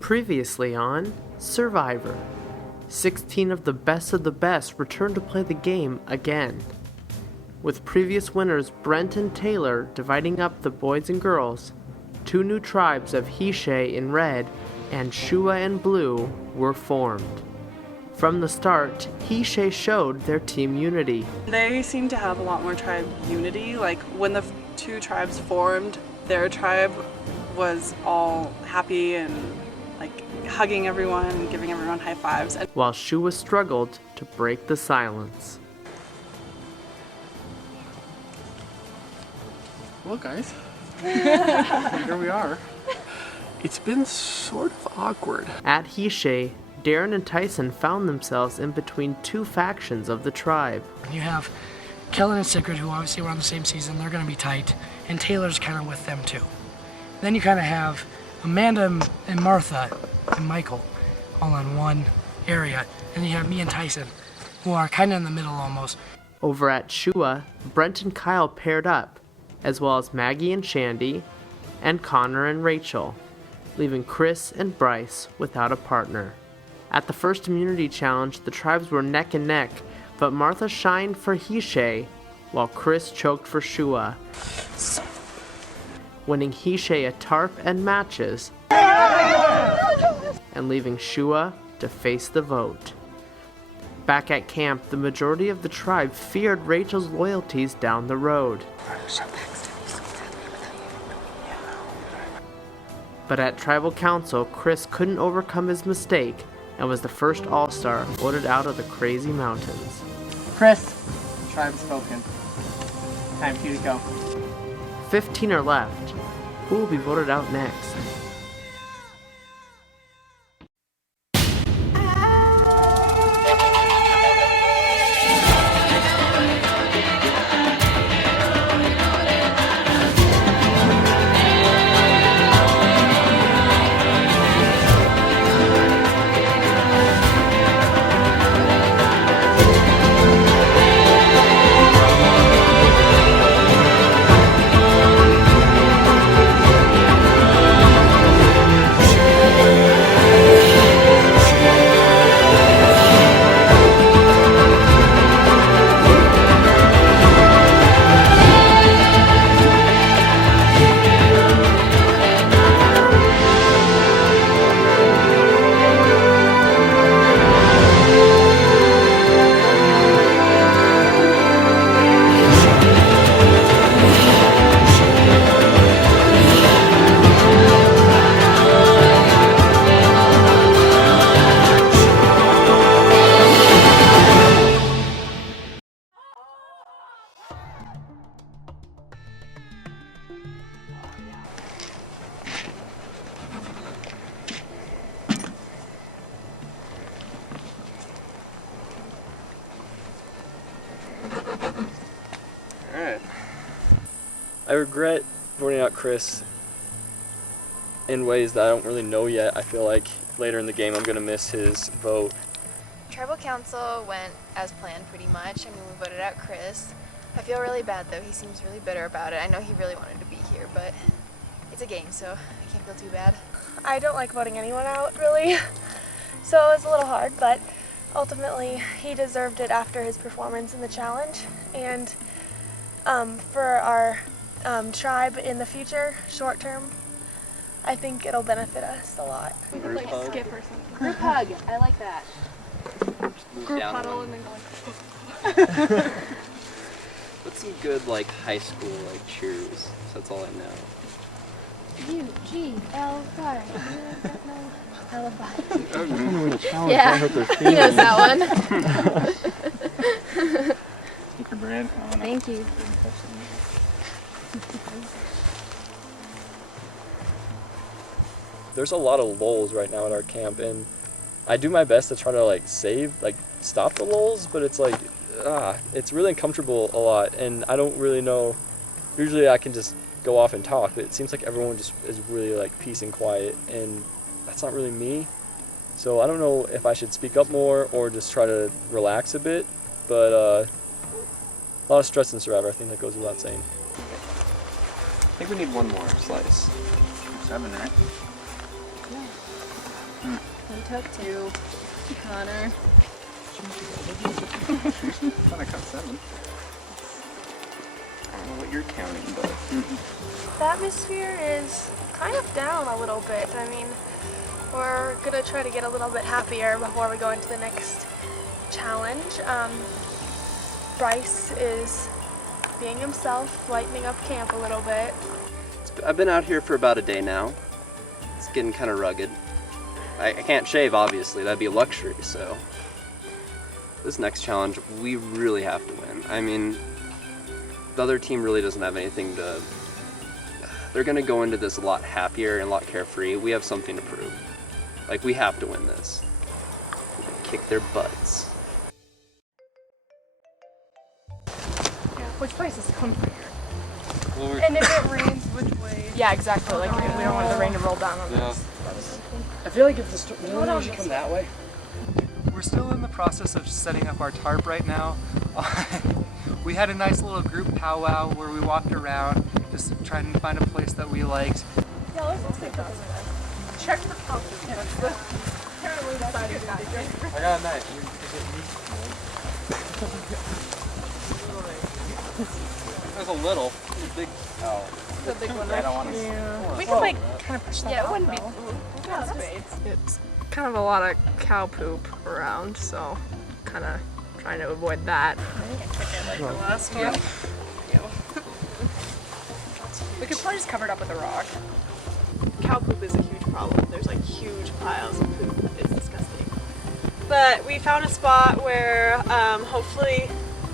Previously on Survivor. 16 of the best return to play the game again. With previous winners Brent and Taylor dividing up the boys and girls, two new tribes of Hishe in red and Shua in blue were formed. From the start, Hishe showed their team unity. They seem to have a lot more tribe unity. Like when the two tribes formed, their tribe was all happy and like hugging everyone and giving everyone high fives. While Shua struggled to break the silence. Well, guys, here we are. It's been sort of awkward. At Hishe, Darren and Tyson found themselves in between two factions of the tribe. You have Kellen and Sigrid, who obviously were on the same season. They're going to be tight, and Taylor's kind of with them too. Then you kind of have Amanda and Martha and Michael all in one area, and you have me and Tyson, who are kind of in the middle almost. Over at Shua, Brent and Kyle paired up, as well as Maggie and Shandy, and Connor and Rachel, leaving Chris and Bryce without a partner. At the first immunity challenge, the tribes were neck and neck, but Martha shined for Hishe, while Chris choked for Shua, winning Hishe a tarp and matches, and leaving Shua to face the vote. Back at camp, the majority of the tribe feared Rachel's loyalties down the road. But at tribal council, Chris couldn't overcome his mistake and was the first all-star voted out of the crazy mountains. Chris, tribe is spoken. Time for you to go. 15 are left. Who will be voted out next? Alright. I regret voting out Chris in ways that I don't really know yet. I feel like later in the game I'm going to miss his vote. Tribal council went as planned pretty much. I mean, we voted out Chris. I feel really bad though. He seems really bitter about it. I know he really wanted to be here, but it's a game, so I can't feel too bad. I don't like voting anyone out, really. So it's a little hard, but ultimately he deserved it after his performance in the challenge. And for our tribe in the future, short term, I think it'll benefit us a lot. We could like skip or something. Group hug. I like that. Group huddle and then go like What's some good like high school like cheers? That's all I know. U-G-L-Y. Alibi. Yeah. He knows that one. Take your brand. Thank you. There's a lot of lulls right now at our camp, and I do my best to try to like stop the lulls, but it's like, it's really uncomfortable a lot, and I don't really know. Usually I can just go off and talk, but it seems like everyone just is really like peace and quiet, and that's not really me. So I don't know if I should speak up more or just try to relax a bit, but a lot of stress in Survivor, I think that goes without saying. I think we need one more slice. 7, right? took 2. Connor. Thought I caught 7. I don't know what you're counting, but. The atmosphere is kind of down a little bit. I mean, we're gonna try to get a little bit happier before we go into the next challenge. Bryce is being himself, lightening up camp a little bit. I've been out here for about a day now. It's getting kind of rugged. I can't shave, obviously, that'd be a luxury, so this next challenge, we really have to win. I mean, the other team really doesn't have anything to... They're gonna go into this a lot happier and a lot carefree. We have something to prove. Like, we have to win this. We're gonna kick their butts. Yeah, which place is comfy? And if it rains, which way? Yeah, exactly. Like we don't want the rain to roll down on us. I feel like if the storm usually come that way. We're still in the process of setting up our tarp right now. We had a nice little group powwow where we walked around, just trying to find a place that we liked. Yeah, let's take that. Check the pumpkin. Apparently that's I got a knife. There's a little. There's a big. Oh. The big one. I don't want to. We could like kind of push that. Yeah, it wouldn't be. It's kind of a lot of cow poop around, so kind of trying to avoid that. Like the last one. We could probably just cover it up with a rock. Cow poop is a huge problem. There's like huge piles of poop. It's disgusting. But we found a spot where hopefully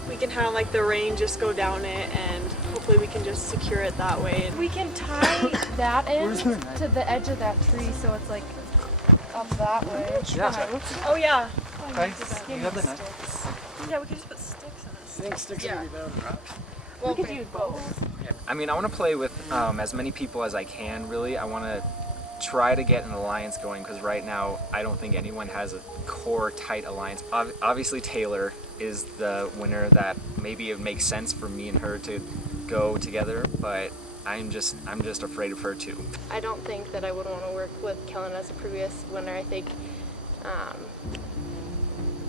we can have like the rain just go down it, and hopefully we can just secure it that way. We can tie that in to the edge of that tree so it's like up that way. Yeah. Oh yeah. Thanks. You have the knife. Yeah, we could just put sticks in it. I think sticks would be better than rocks. We could use both. I mean, I want to play with as many people as I can, really. I want to try to get an alliance going, because right now I don't think anyone has a core tight alliance. Obviously Taylor is the winner that maybe it makes sense for me and her to go together, but I'm just afraid of her too. I don't think that I would want to work with Kellen as a previous winner. I think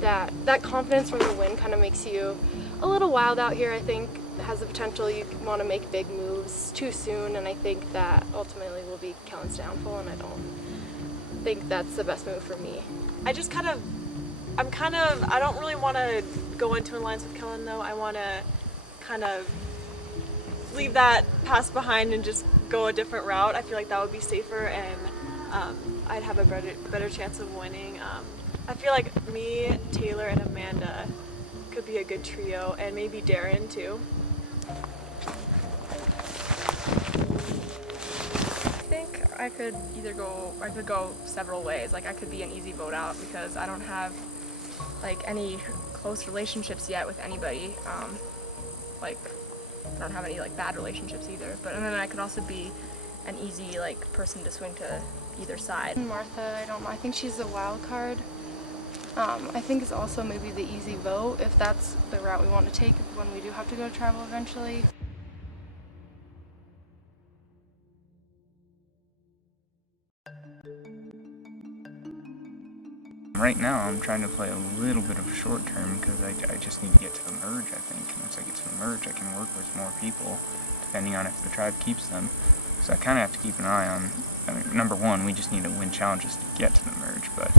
that confidence from the win kind of makes you a little wild out here. I think has the potential you want to make big moves too soon, and I think that ultimately will be Kellen's downfall, and I don't think that's the best move for me. I don't really want to go into an alliance with Kellen though. I want to kind of leave that past behind and just go a different route. I feel like that would be safer, and I'd have a better chance of winning. I feel like me, Taylor, and Amanda could be a good trio, and maybe Darren too. I could go several ways. Like I could be an easy vote out because I don't have like any close relationships yet with anybody. Like I don't have any like bad relationships either. And then I could also be an easy like person to swing to either side. Martha, I don't know. I think she's a wild card. I think it's also maybe the easy vote if that's the route we want to take when we do have to go to tribal eventually. Right now, I'm trying to play a little bit of short term because I just need to get to the merge, I think. And once I get to the merge, I can work with more people, depending on if the tribe keeps them. So I kind of have to keep an eye on, I mean, number one, we just need to win challenges to get to the merge, but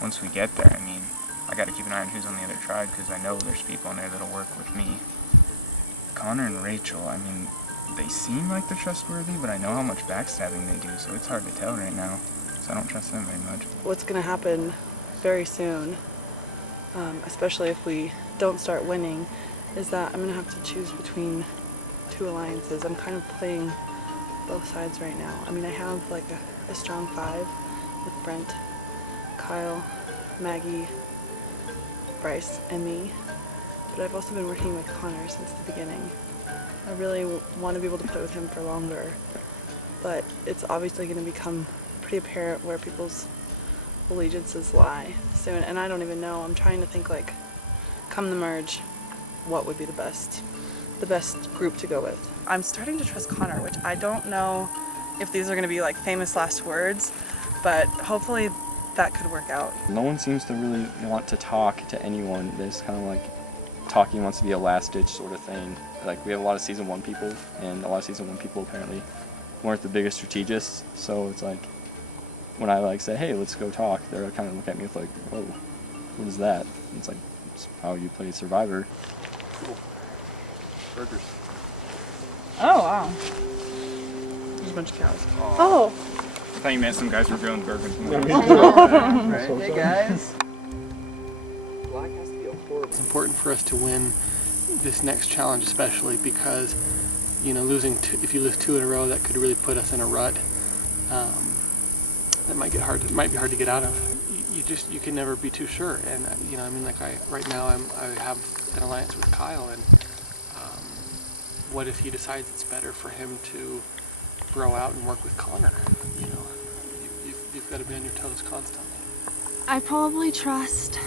once we get there, I mean, I got to keep an eye on who's on the other tribe because I know there's people in there that'll work with me. Connor and Rachel, I mean, they seem like they're trustworthy, but I know how much backstabbing they do, so it's hard to tell right now. So I don't trust them very much. What's going to happen very soon, especially if we don't start winning, is that I'm going to have to choose between two alliances. I'm kind of playing both sides right now. I mean, I have like a strong 5 with Brent, Kyle, Maggie, Bryce, and me, but I've also been working with Connor since the beginning. I really want to be able to play with him for longer, but it's obviously going to become pretty apparent where people's allegiances lie soon, and I don't even know. I'm trying to think, like, come the merge, what would be the best group to go with. I'm starting to trust Connor, which I don't know if these are going to be like famous last words, but hopefully that could work out. No one seems to really want to talk to anyone. There's kind of like talking wants to be a last ditch sort of thing. Like we have a lot of season 1 people, and a lot of season 1 people apparently weren't the biggest strategists. So it's like when I like say, hey, let's go talk, they're kind of look at me with like, whoa, what is that? And it's like, it's how you play Survivor. Cool. Burgers. Oh, wow. There's a bunch of cows. Oh. I thought you meant some guys were grilling burgers. Right. Hey guys. Black has to be a horrible. It's important for us to win this next challenge, especially because, you know, if you lose 2 in a row, that could really put us in a rut. That might get hard. It might be hard to get out of. You can never be too sure. And you know, I mean, like right now I have an alliance with Kyle, and what if he decides it's better for him to bro out and work with Connor? You know, you've got to be on your toes constantly. I probably trust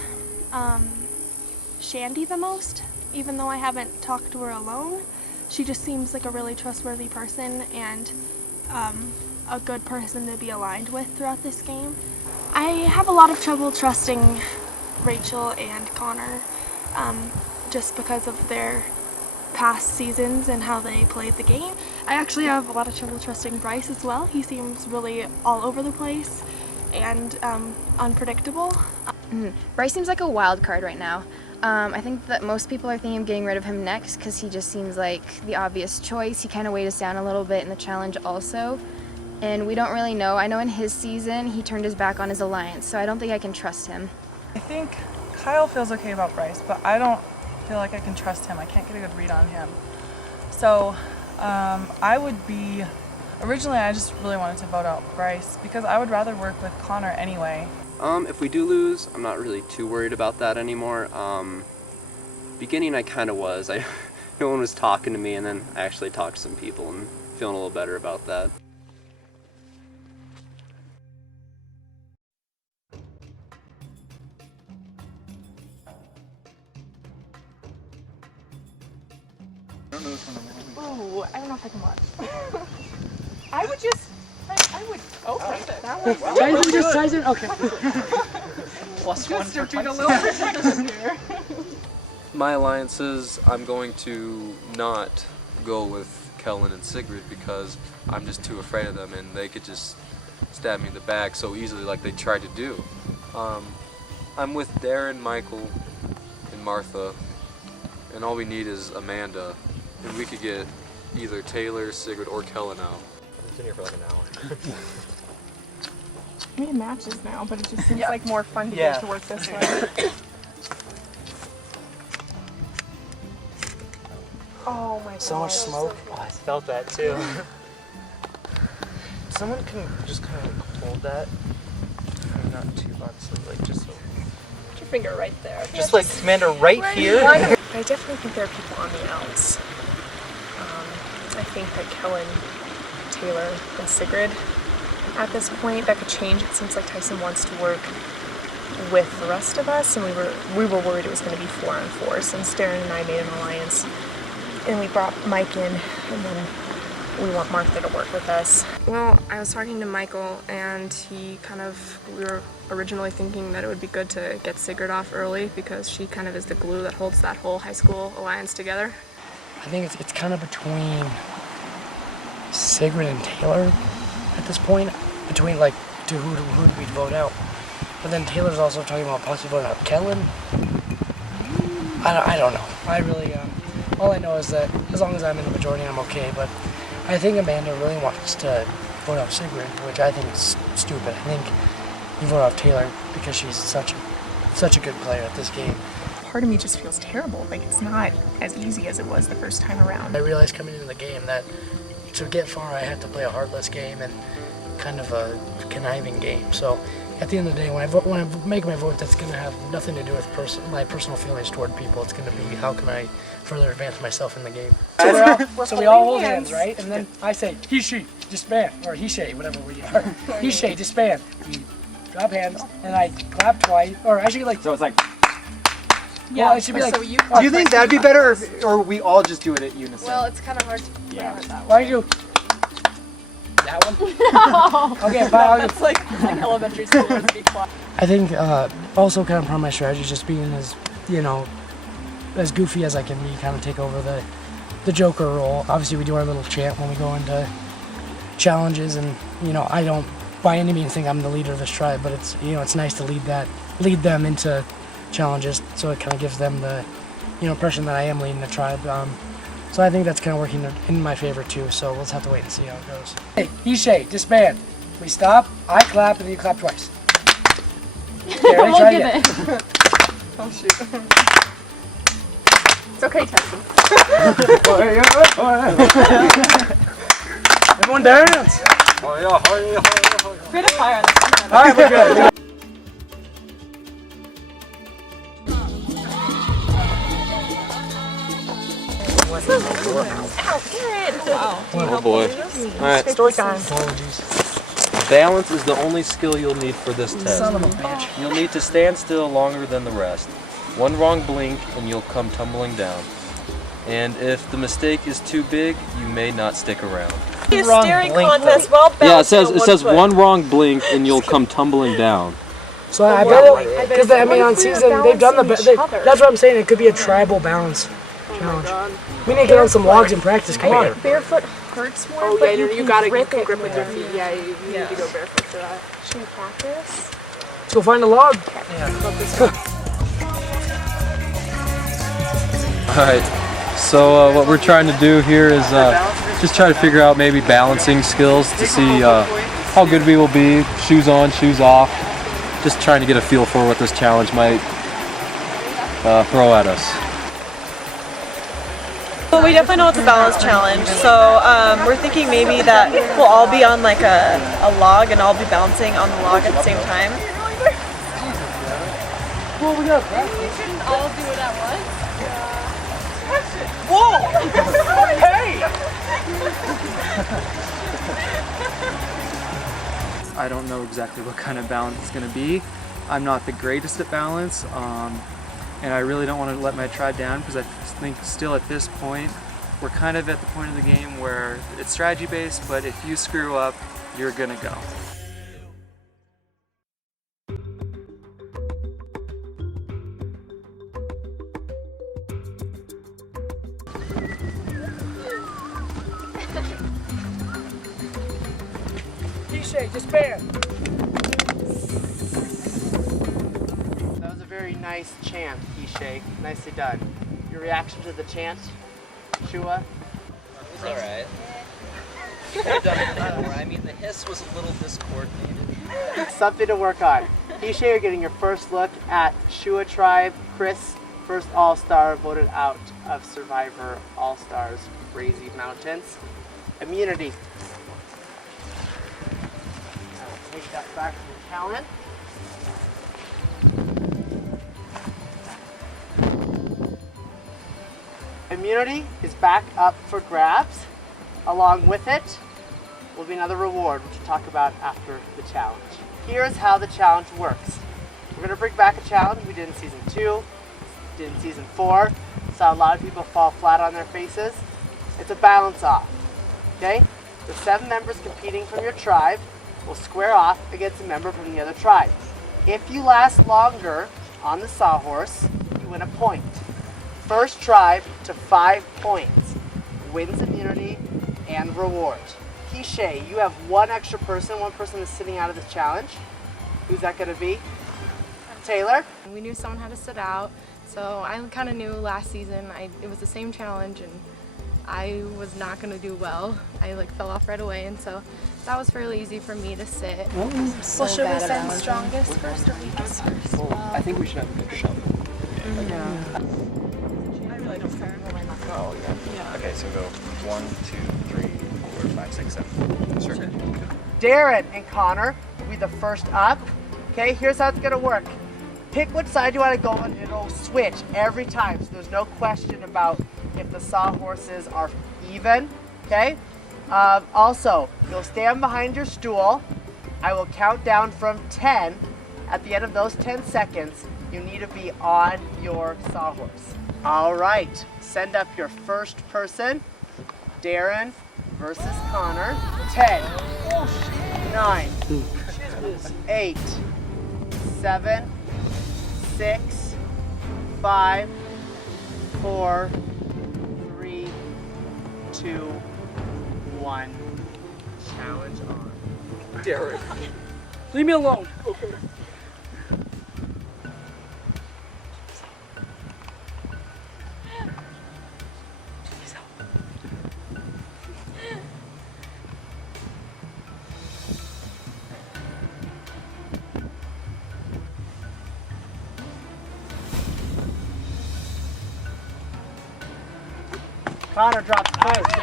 Shandy the most, even though I haven't talked to her alone. She just seems like a really trustworthy person and a good person to be aligned with throughout this game. I have a lot of trouble trusting Rachel and Connor just because of their past seasons and how they played the game. I actually have a lot of trouble trusting Bryce as well. He seems really all over the place and unpredictable. Bryce seems like a wild card right now. I think that most people are thinking of getting rid of him next because he just seems like the obvious choice. He kind of weighed us down a little bit in the challenge also. And we don't really know. I know in his season he turned his back on his alliance, so I don't think I can trust him. I think Kyle feels okay about Bryce, but I don't feel like I can trust him. I can't get a good read on him. So originally I just really wanted to vote out Bryce because I would rather work with Connor anyway. If we do lose, I'm not really too worried about that anymore. Beginning I kind of was. No one was talking to me, and then I actually talked to some people and feeling a little better about that. Oh, I don't know if I can watch. I would just, I would, perfect. That was Tyson? Okay. Plus one for being a little protection here. My alliances, I'm going to not go with Kellen and Sigrid because I'm just too afraid of them, and they could just stab me in the back so easily like they tried to do. I'm with Darren, Michael, and Martha, and all we need is Amanda, and we could get either Taylor, Sigrid, or Kellen out. I've been here for like an hour. We have matches now, but it just seems like more fun to get to work this way. Oh my god. So much smoke. Oh, I felt that too. Someone can just kind of hold that. Not too much, so like just so. Put your finger right there. Just like Amanda right here. I definitely think there are people on the outs. I think that Kellen, Taylor, and Sigrid at this point, that could change. It seems like Tyson wants to work with the rest of us, and we were worried it was going to be 4-on-4 since Darren and I made an alliance, and we brought Mike in, and then we want Martha to work with us. Well, I was talking to Michael, and we were originally thinking that it would be good to get Sigrid off early because she kind of is the glue that holds that whole high school alliance together. I think it's kind of between Sigrid and Taylor at this point, between like who do we vote out? But then Taylor's also talking about possibly voting out Kellen. I don't know. I really all I know is that as long as I'm in the majority, I'm okay. But I think Amanda really wants to vote out Sigrid, which I think is stupid. I think you vote out Taylor because she's such a good player at this game. Part of me just feels terrible. Like, it's not as easy as it was the first time around. I realized coming into the game that to get far, I had to play a heartless game and kind of a conniving game. So at the end of the day, when I make my vote, that's going to have nothing to do with my personal feelings toward people. It's going to be how can I further advance myself in the game. So we all hold hands, right? And then I say, he, she, disband, or he, she, whatever we are. He, she, disband. We drop hands, and I clap twice, or I should like. So it's like. Yeah, well, it should be like. So do you think that'd be better, or we all just do it at unison? Well, it's kind of hard to plan it that way. Why do you? that one. Okay, bye. That's like elementary school. Let's be quiet. I think also kind of part of my strategy is just being as, you know, as goofy as I can be, kind of take over the Joker role. Obviously, we do our little chant when we go into challenges, and you know, I don't by any means think I'm the leader of this tribe, but it's, you know, it's nice to lead them into challenges, so it kind of gives them the, you know, impression that I am leading the tribe. So I think that's kind of working in my favor too. So we'll just have to wait and see how it goes. Hey, Ishay, disband. We stop. I clap, and then you clap twice. Okay, ready? Try again. Oh shoot. It's okay, Tessie. Everyone dance. Create a fire on this. All right, we're good. Oh boy. Alright. Story time. Balance is the only skill you'll need for this test. Son of a bitch. You'll need to stand still longer than the rest. One wrong blink and you'll come tumbling down. And if the mistake is too big, you may not stick around. Staring contest while balancing. Yeah, it says one wrong blink and you'll come tumbling down. So I bet, because I mean on season they've done that's what I'm saying. It could be a tribal balance challenge. We need to get on some logs and practice. Come on. Barefoot hurts more. Oh but yeah, you gotta grip with more. your feet. Yeah, you need to go barefoot for that. Should we practice? Let's go find a log. Alright, so what we're trying to do here is just try to figure out maybe balancing skills to see how good we will be, shoes on, shoes off. Just trying to get a feel for what this challenge might throw at us. Well, we definitely know it's a balance challenge, so we're thinking maybe that we'll all be on like a log and I'll be balancing on the log at the same time. Well, we got We shouldn't all do it at once. Whoa! Hey! I don't know exactly what kind of balance it's going to be. I'm not the greatest at balance, and I really don't want to let my tribe down because I think still at this point we're kind of at the point of the game where it's strategy based, but if you screw up, you're going to go. Ishay, disband. That was a very nice chant, Ishay. Nicely done. Your reaction to the chant, Shua? It's alright. Could have done it better. I mean, the hiss was a little discoordinated. Something to work on. Ishay, you're getting your first look at Shua Tribe. Chris, first All-Star voted out of Survivor All-Stars Crazy Mountains. Immunity. I'll take that back from Callan. Immunity is back up for grabs. Along with it will be another reward, which we'll talk about after the challenge. Here's how the challenge works. We're going to bring back a challenge we did in Season 2, did in Season 4. Saw a lot of people fall flat on their faces. It's a balance off. Okay? The 7 members competing from your tribe will square off against a member from the other tribe. If you last longer on the sawhorse, you win a point. First tribe to 5 points wins immunity and reward. Ishay, you have one extra person. One person is sitting out of this challenge. Who's that going to be? Taylor? We knew someone had to sit out, so I kind of knew last season it was the same challenge and I was not going to do well. I fell off right away, and so that was fairly easy for me to sit. Well, should we send strongest first or weakest first? Well, I think we should have a good show. Yeah. I really don't care. Oh, yeah. Okay, so go 1, 2, 3, 4, 5, 6, 7. Sure. Darren and Connor will be the first up. Okay, here's how it's going to work. Pick which side you want to go on, and it'll switch every time. So there's no question about if the sawhorses are even. Okay? Also, you'll stand behind your stool. I will count down from 10. At the end of those 10 seconds, you need to be on your sawhorse. All right, send up your first person. Darren versus Connor. 10, 9, 8, 7, 6, 5, 4, 3, 2, 1. Challenge on. Derek. Leave me alone. Connor drops first.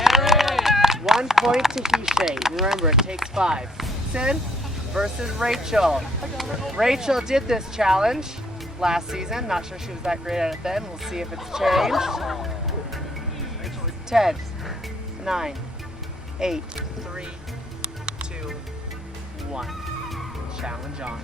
1 point to Hishay. Remember, it takes 5. Sid versus Rachel. Rachel did this challenge last season. Not sure she was that great at it then. We'll see if it's changed. 10, 9, 8, 3, 2, 1. Challenge on.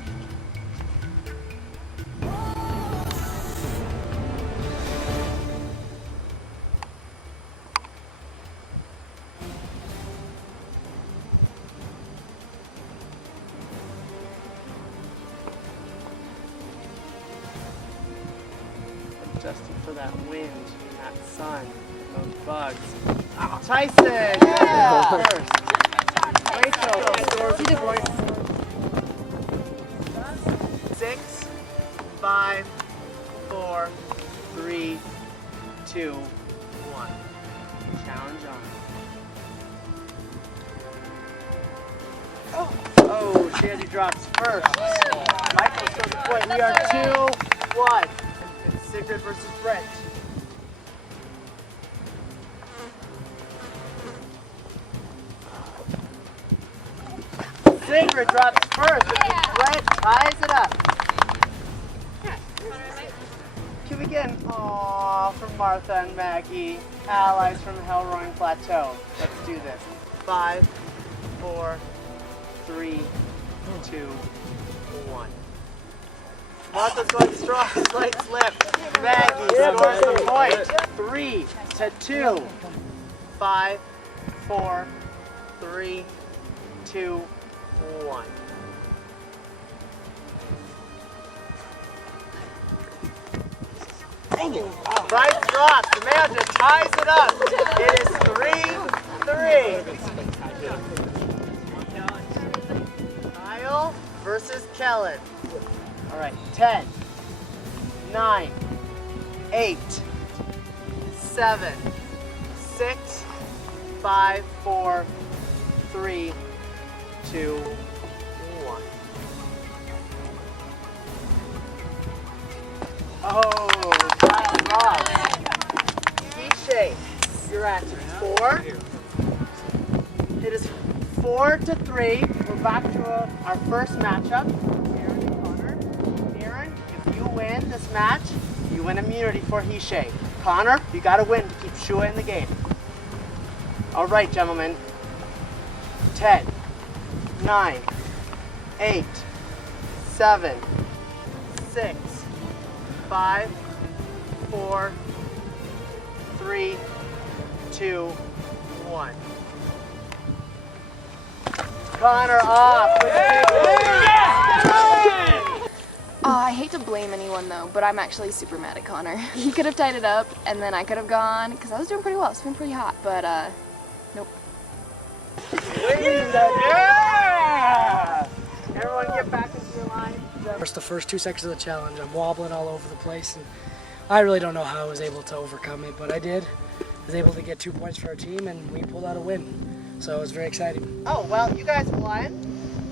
Adjusting for that wind and that sun and those bugs. Oh, Tyson! Yeah! First. Rachel scores a point. 6, 5, 4, 3, 2, 1. Challenge on. Oh, Shandy drops first. Michael scores a point. We are 2-1. It's Sigrid versus Brent. Sigrid drops first. Brent ties it up. Can we get an aw from Martha and Maggie, allies from Hellroaring Plateau? Let's do this. 5, 4, 3, 2, 1. Martha's going strong, slight slip. Maggie scores a point. 3-2. 5, 4, 3, 2, 1. Dang it. Bryce drops. Amanda ties it up. It is 3-3. Kyle versus Kellen. All right, 10, 9, 8, 7, 6, 5, 4, 3, 2, 1. Oh, Kyle lost. Hishay, you're at 4. It is 4-3. We're back to our first matchup. If you win this match, you win immunity for Hishay. Connor, you gotta win to keep Shua in the game. All right, gentlemen. 10, 9, 8, 7, 6, 5, 4, 3, 2, 1. Connor off. I hate to blame anyone though, but I'm actually super mad at Connor. He could have tied it up and then I could have gone, because I was doing pretty well. It's been pretty hot, but nope. Yeah! Everyone get back into your line. The first 2 seconds of the challenge, I'm wobbling all over the place, and I really don't know how I was able to overcome it, but I did. I was able to get 2 points for our team, and we pulled out a win. So it was very exciting. Oh, well, you guys won.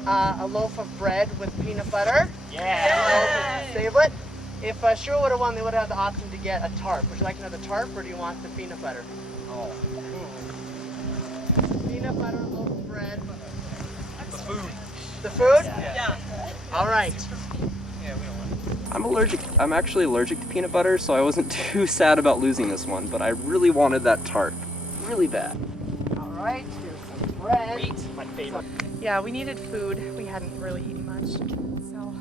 A loaf of bread with peanut butter. Yeah! Stablet. If Shua would have won, they would have had the option to get a tarp. Would you like another tarp, or do you want the peanut butter? Oh. Peanut butter, loaf of bread. The food. The food? Yeah. All right. I'm actually allergic to peanut butter, so I wasn't too sad about losing this one, but I really wanted that tarp. Really bad. All right, here's some bread. Wheat, my favorite. Yeah, we needed food. We hadn't really eaten much. So,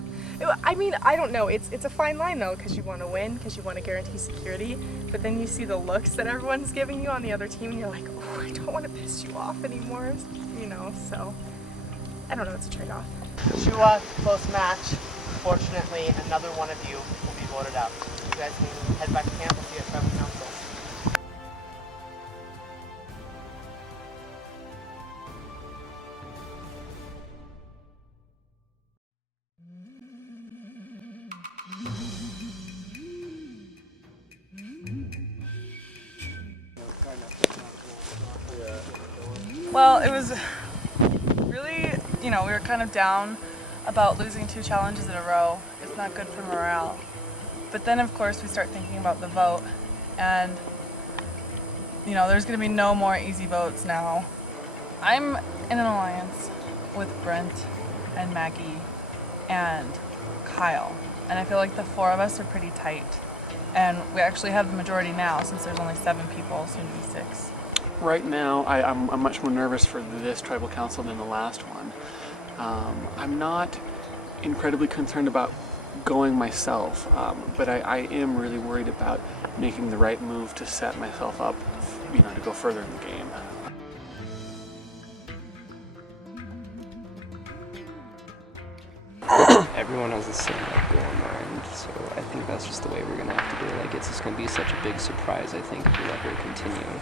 I mean, I don't know. It's a fine line though, because you want to win, because you want to guarantee security. But then you see the looks that everyone's giving you on the other team, and you're like, oh, I don't want to piss you off anymore, you know. So, I don't know, it's a trade-off. Shua, close match. Fortunately, another one of you will be voted out. You guys can head back to camp. We'll see you at Tribal Council. Well, it was really, we were kind of down about losing 2 challenges in a row. It's not good for morale. But then, of course, we start thinking about the vote, and, there's going to be no more easy votes now. I'm in an alliance with Brent and Maggie and Kyle, and I feel like the 4 of us are pretty tight. And we actually have the majority now, since there's only 7 people, soon to be 6. Right now, I'm much more nervous for this tribal council than the last one. I'm not incredibly concerned about going myself, but I am really worried about making the right move to set myself up, to go further in the game. Everyone has the same goal in mind, so I think that's just the way we're gonna have to do it. Like, it's just gonna be such a big surprise, I think, if we let her continue.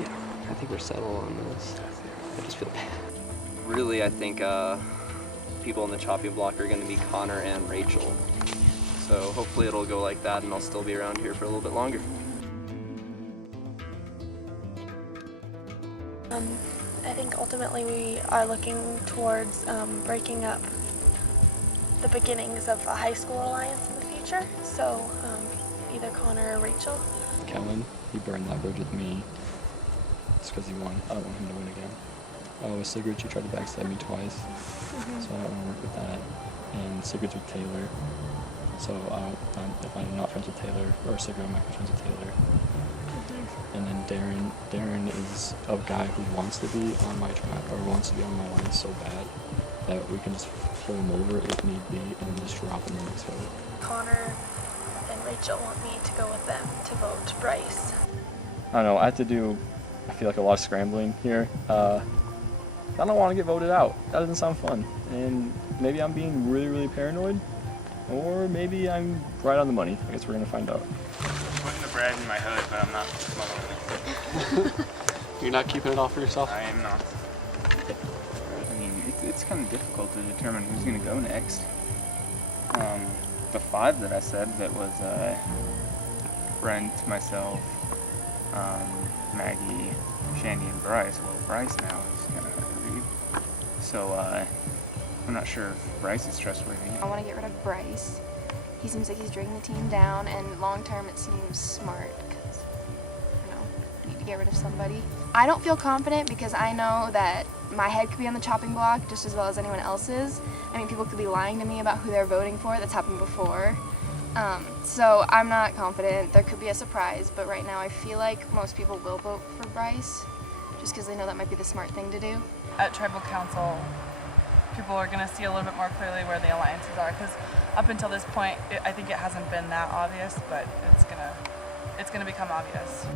Yeah, I think we're settled on this. I just feel bad. Really, I think people in the chopping block are gonna be Connor and Rachel. So hopefully it'll go like that and I'll still be around here for a little bit longer. I think ultimately we are looking towards breaking up the beginnings of a high school alliance in the future. So either Connor or Rachel. Kellen, he burned that bridge with me just because he won. I don't want him to win again. With Sigrid, she tried to backstab me twice, so I don't want to work with that. And Sigrid's with Taylor, so if I'm not friends with Taylor, or Sigrid, I might be friends with Taylor. And then Darren is a guy who wants to be on my track, or wants to be on my line so bad that we can just pull him over if need be and then just drop him in the next vote. Connor and Rachel want me to go with them to vote Bryce. I don't know, I feel like a lot of scrambling here. I don't want to get voted out. That doesn't sound fun. And maybe I'm being really, really paranoid, or maybe I'm right on the money. I guess we're gonna find out. I'm putting the bread in my hood, but I'm not smuggling it. You're not keeping it all for yourself? I am not. I mean, it's kind of difficult to determine who's gonna go next. The 5 that I said, that was Brent, myself, Maggie, Shandy, and Bryce. Well, Bryce now is gonna have to leave. So I'm not sure if Bryce is trustworthy. I want to get rid of Bryce. He seems like he's dragging the team down, and long term it seems smart because, I need to get rid of somebody. I don't feel confident because I know that my head could be on the chopping block just as well as anyone else's. I mean, people could be lying to me about who they're voting for. That's happened before. So I'm not confident. There could be a surprise, but right now I feel like most people will vote for Bryce just because they know that might be the smart thing to do. At Tribal Council, people are going to see a little bit more clearly where the alliances are, because up until this point, I think it hasn't been that obvious, but it's gonna become obvious.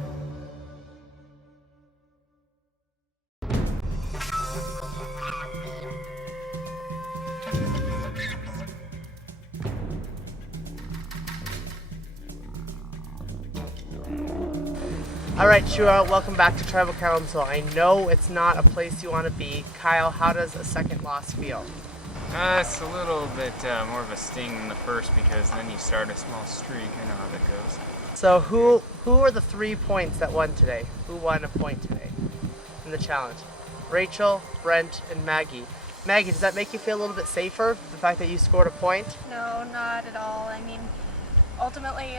Alright, Shua, welcome back to Tribal Council. I know it's not a place you want to be. Kyle, how does a second loss feel? It's a little bit more of a sting than the first, because then you start a small streak. I know how that goes. So who are the 3 points that won today? Who won a point today in the challenge? Rachel, Brent, and Maggie. Maggie, does that make you feel a little bit safer, the fact that you scored a point? No, not at all. I mean, ultimately,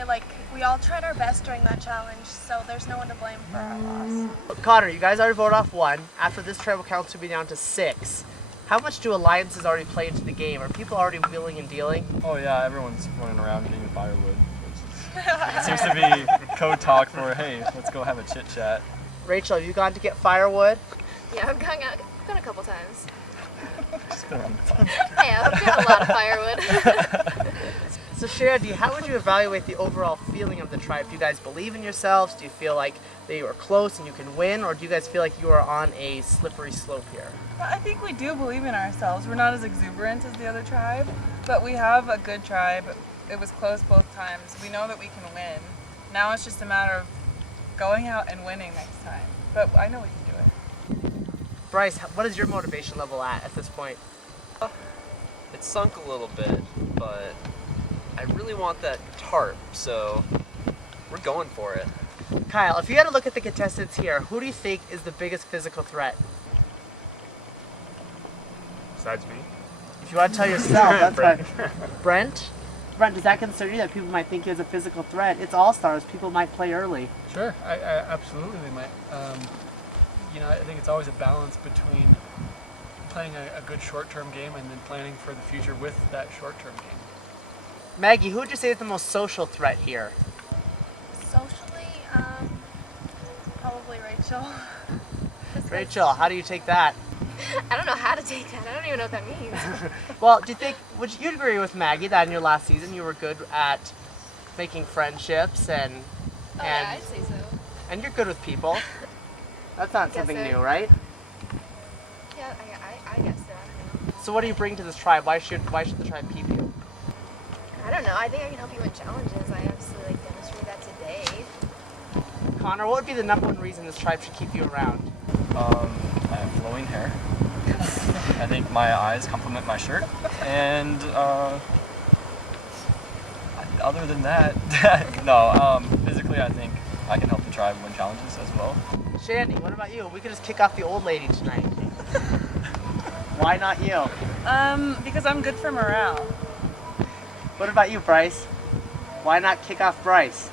we all tried our best during that challenge, so there's no one to blame for our loss. Connor, you guys already voted off 1. After this Tribal Council will be down to 6. How much do alliances already play into the game? Are people already wheeling and dealing? Oh yeah, everyone's running around getting firewood. It seems to be code talk for, hey, let's go have a chit chat. Rachel, have you gone to get firewood? Yeah, I've gone a couple times. Just been on the phone. Yeah, I've got a lot of firewood. So Shandy, how would you evaluate the overall feeling of the tribe? Do you guys believe in yourselves? Do you feel like they are close and you can win? Or do you guys feel like you are on a slippery slope here? I think we do believe in ourselves. We're not as exuberant as the other tribe, but we have a good tribe. It was close both times. We know that we can win. Now it's just a matter of going out and winning next time. But I know we can do it. Bryce, what is your motivation level at this point? It's sunk a little bit, but I really want that tarp, so we're going for it. Kyle, if you had to look at the contestants here, who do you think is the biggest physical threat? Besides me? If you want to tell yourself, that's Brent. fine. Brent? Brent, does that concern you that people might think is a physical threat? It's All-Stars. People might play early. Sure, I absolutely they might. I think it's always a balance between playing a good short-term game and then planning for the future with that short-term game. Maggie, who would you say is the most social threat here? Socially, probably Rachel. Rachel, how do you take that? I don't know how to take that. I don't even know what that means. Well, would you agree with Maggie that in your last season you were good at making friendships and Yeah, I'd say so. and you're good with people? That's not guess something so. new, right? Yeah, I guess so. I don't know. So what do you bring to this tribe? Why should the tribe keep you? I don't know. I think I can help you win challenges. I obviously demonstrated that today. Connor, what would be the #1 reason this tribe should keep you around? I have flowing hair. I think my eyes complement my shirt, and other than that, no. Physically, I think I can help the tribe win challenges as well. Shandy, what about you? We could just kick off the old lady tonight. Why not you? Because I'm good for morale. What about you, Bryce? Why not kick off Bryce?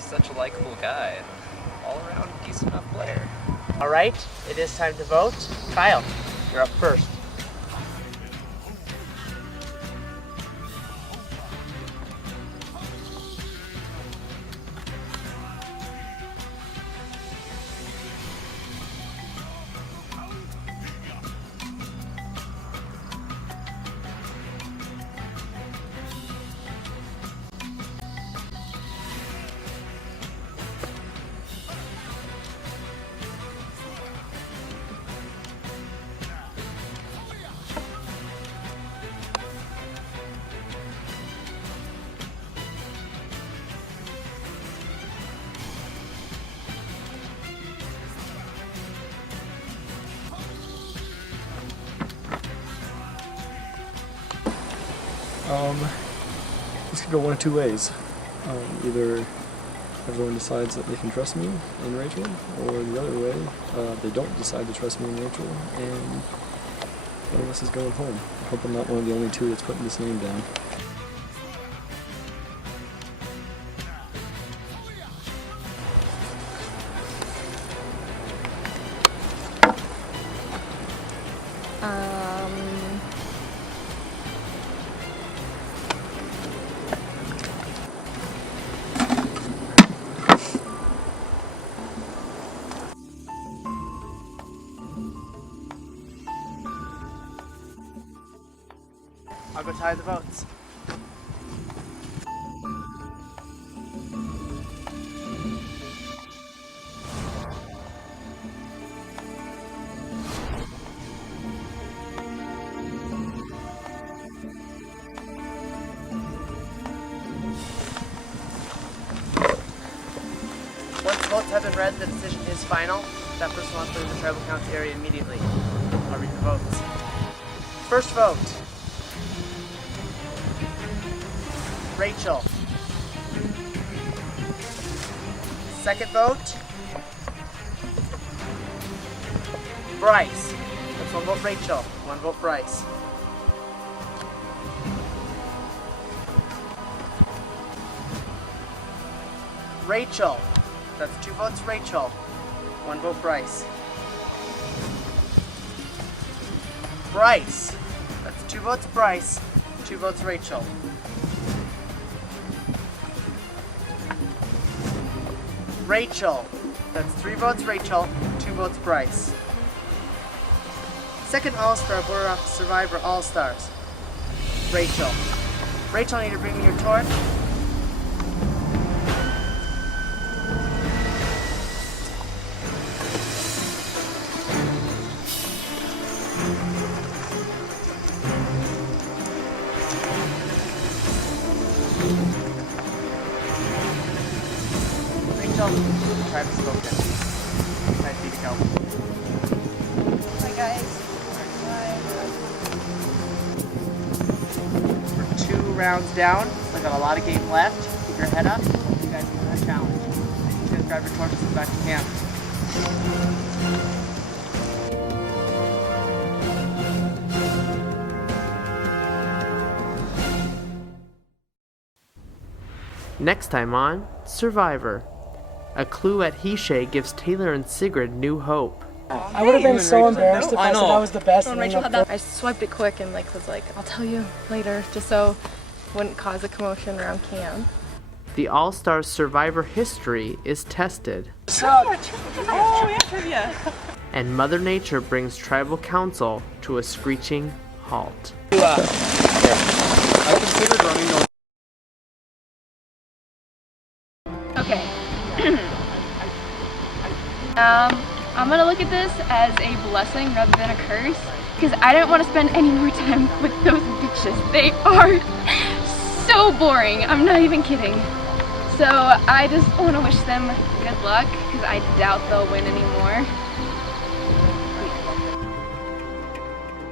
Such a likable guy and all around decent enough player. All right, it is time to vote. Kyle, you're up first. This could go one of two ways. Either everyone decides that they can trust me and Rachel, or the other way, they don't decide to trust me and Rachel, and one of us is going home. I hope I'm not one of the only two that's putting this name down. I'll go tie the votes. Once the votes have been read, the decision is final. That person will have to leave the tribal council area immediately. I'll read the votes. First vote. Rachel. Second vote. Bryce. That's one vote Rachel, one vote Bryce. Rachel. That's 2 votes Rachel, 1 vote Bryce. Bryce. That's 2 votes Bryce, 2 votes Rachel. Rachel. That's 3 votes Rachel, 2 votes Bryce. Second All-Star border off the Survivor All-Stars. Rachel. Rachel, I need to bring me your torch. Rachel, try to smoke that. Nice to go. Hi guys. We're 2 rounds down. We've got a lot of game left. Keep your head up. You guys can win a challenge. You guys grab your torches and back to camp. Next time on Survivor. A clue at Hishe gives Taylor and Sigrid new hope. I would have been so embarrassed if I said I was the best. When Rachel had that, I swiped it quick and like was like, I'll tell you later, just so it wouldn't cause a commotion around camp. The All-Stars Survivor history is tested. Oh, yeah, trivia. And Mother Nature brings Tribal Council to a screeching halt. I considered running no. Okay. I'm gonna look at this as a blessing rather than a curse, because I don't want to spend any more time with those bitches. They are so boring. I'm not even kidding. So I just want to wish them good luck, because I doubt they'll win anymore.